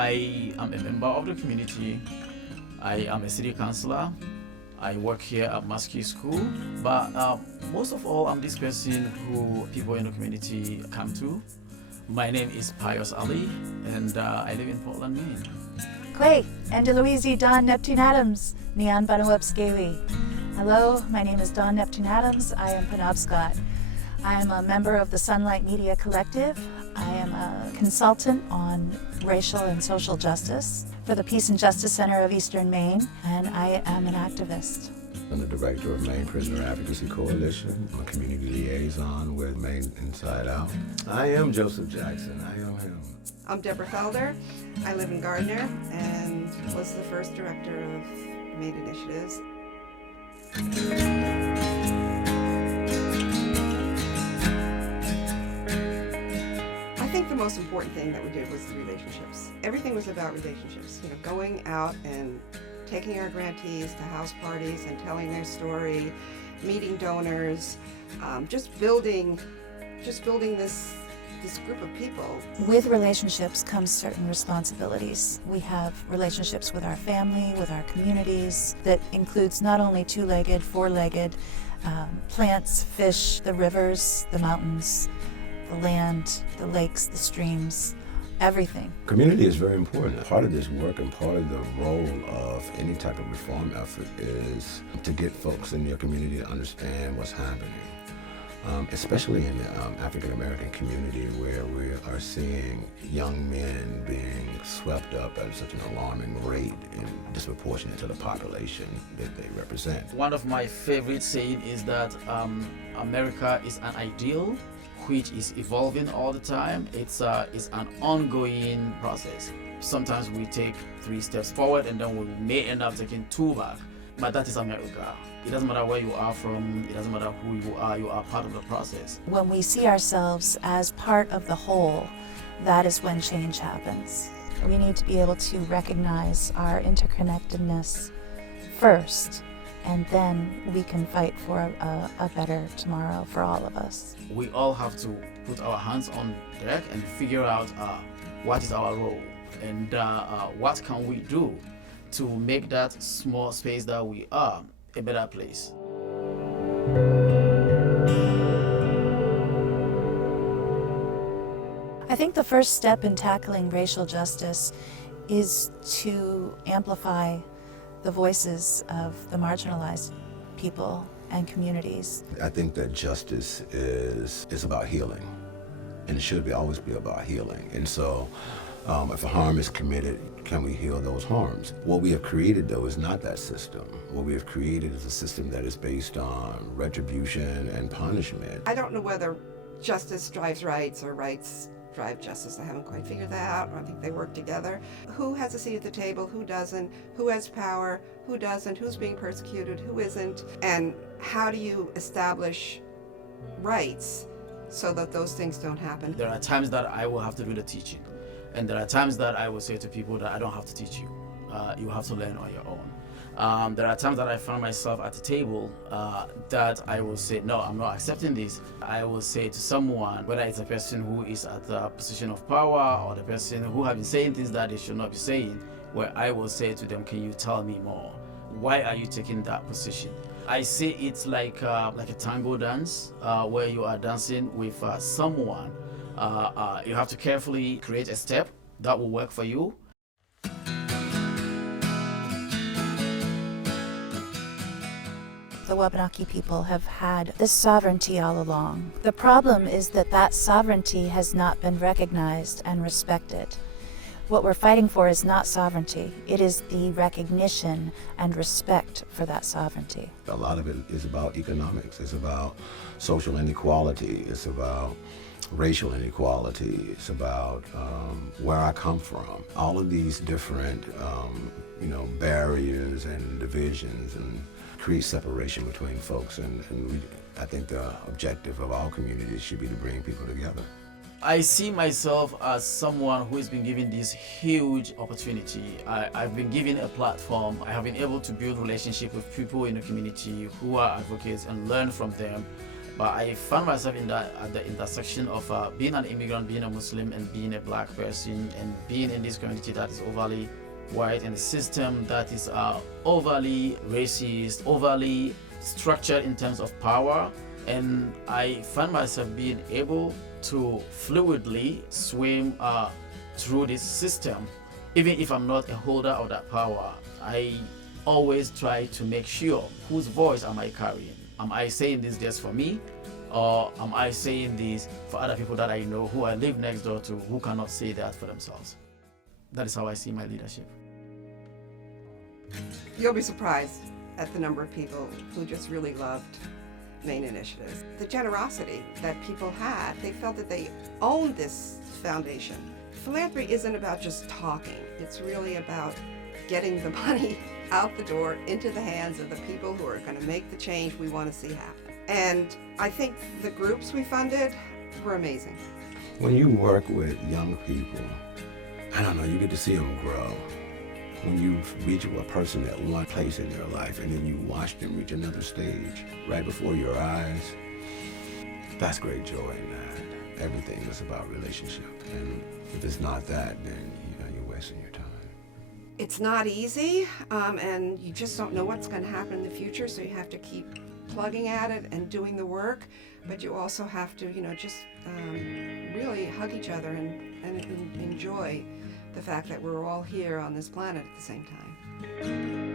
I am a member of the community. I am a city councillor. I work here at Muskie School, but most of all, I'm this person who people in the community come to. My name is Pius Ali, and I live in Portland, Maine. Clay and Louise Don Neptune Adams, Neon Banawebskewi. Hello, my name is Dawn Neptune Adams. I am Penobscot. I am a member of the Sunlight Media Collective. I am a consultant on racial and social justice for the Peace and Justice Center of Eastern Maine, and I am an activist. I'm the director of Maine Prisoner Advocacy Coalition. I'm a community liaison with Maine Inside Out. I am Joseph Jackson. I am him. I'm Deborah Felder. I live in Gardner and was the first director of Maine Initiatives. I think the most important thing that we did was the relationships. Everything was about relationships. Going out and taking our grantees to house parties and telling their story, meeting donors, just building this group of people. With relationships comes certain responsibilities. We have relationships with our family, with our communities, that includes not only two-legged, four-legged, plants, fish, the rivers, the mountains, the land, the lakes, the streams, everything. Community is very important. Part of this work and part of the role of any type of reform effort is to get folks in your community to understand what's happening. Especially in the African American community, where we are seeing young men being swept up at such an alarming rate and disproportionate to the population that they represent. One of my favorite sayings is that America is an ideal which is evolving all the time. It's an ongoing process. Sometimes we take 3 steps forward and then we may end up taking 2 back. But that is America. It doesn't matter where you are from, it doesn't matter who you are part of the process. When we see ourselves as part of the whole, that is when change happens. We need to be able to recognize our interconnectedness first, and then we can fight for a better tomorrow for all of us. We all have to put our hands on deck and figure out what is our role and what can we do to make that small space that we are a better place. I think the first step in tackling racial justice is to amplify the voices of the marginalized people and communities. I think that justice is about healing, and it should always be about healing. And so if a harm is committed, can we heal those harms? What we have created, though, is not that system. What we have created is a system that is based on retribution and punishment. I don't know whether justice drives rights or rights drive justice. I haven't quite figured that out. I think they work together. Who has a seat at the table? Who doesn't? Who has power? Who doesn't? Who's being persecuted? Who isn't? And how do you establish rights so that those things don't happen? There are times that I will have to do the teaching. And there are times that I will say to people that I don't have to teach you. You have to learn on your own. There are times that I find myself at the table that I will say, no, I'm not accepting this. I will say to someone, whether it's a person who is at a position of power or the person who have been saying things that they should not be saying, where I will say to them, can you tell me more? Why are you taking that position? I say it's like a tango dance where you are dancing with someone. You have to carefully create a step that will work for you. The Wabanaki people have had this sovereignty all along. The problem is that that sovereignty has not been recognized and respected. What we're fighting for is not sovereignty. It is the recognition and respect for that sovereignty. A lot of it is about economics. It's about social inequality. It's about racial inequality. It's about where I come from. All of these different, barriers and divisions and create separation between folks. And I think the objective of all communities should be to bring people together. I see myself as someone who has been given this huge opportunity. I've been given a platform. I have been able to build relationship with people in the community who are advocates and learn from them. But I found myself at the intersection of being an immigrant, being a Muslim, and being a black person, and being in this community that is overly white, and a system that is overly racist, overly structured in terms of power. And I found myself being able to fluidly swim through this system. Even if I'm not a holder of that power, I always try to make sure, whose voice am I carrying? Am I saying this just for me? Or am I saying this for other people that I know, who I live next door to, who cannot say that for themselves? That is how I see my leadership. You'll be surprised at the number of people who just really loved Maine Initiatives. The generosity that people had, they felt that they owned this foundation. Philanthropy isn't about just talking. It's really about getting the money out the door into the hands of the people who are going to make the change we want to see happen. And I think the groups we funded were amazing. When you work with young people, I don't know, you get to see them grow. When you reach a person at one place in their life and then you watch them reach another stage right before your eyes, that's great joy in that. Everything is about relationship. And if it's not that, then you're wasting your time. It's not easy, and you just don't know what's going to happen in the future, so you have to keep plugging at it and doing the work, but you also have to, just really hug each other and enjoy the fact that we're all here on this planet at the same time.